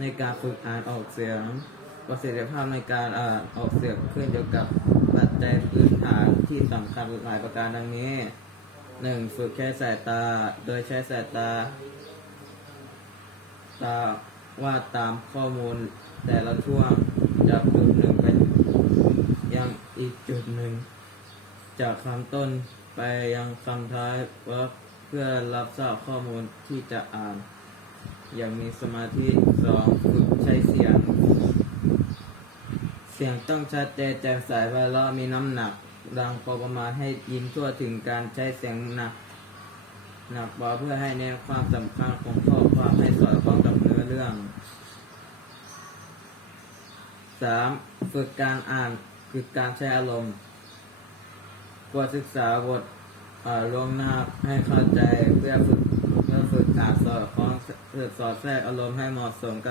ในการฝึกอ่านออกเสียง ประสิทธิภาพในการอ่านออกเสียงขึ้นอยู่กับปัจจัยพื้นฐานที่สำคัญหลายประการดังนี้ 1. ฝึกใช้สายตา โดยใช้สายตา ตาวาดตามข้อมูลแต่ละช่วงจากจุดหนึ่งไปยังอีกจุดหนึ่ง จากคำต้นไปยังคำท้ายวรรคเพื่อรับทราบข้อมูลที่จะอ่าน อย่างมีสมาธิสองฝึกใช้เสียง เสียงต้องชัดเจนแจ่มใสไพเราะมีน้ำหนักดังพอประมาณให้ยินทั่วถึงการใช้เสียงหนัก หนักเบาเพื่อให้เน้นความสำคัญของข้อความให้สอดคล้องกับเนื้อเรื่อง 3. ฝึกการอ่านคือการใช้อารมณ์ควรศึกษาบทอ่าล่วงหน้าให้เข้าใจเพื่อฝึก ฝึกอาจสอดคล้องสอดแทรกอารมณ์ให้เหมาะสมกับ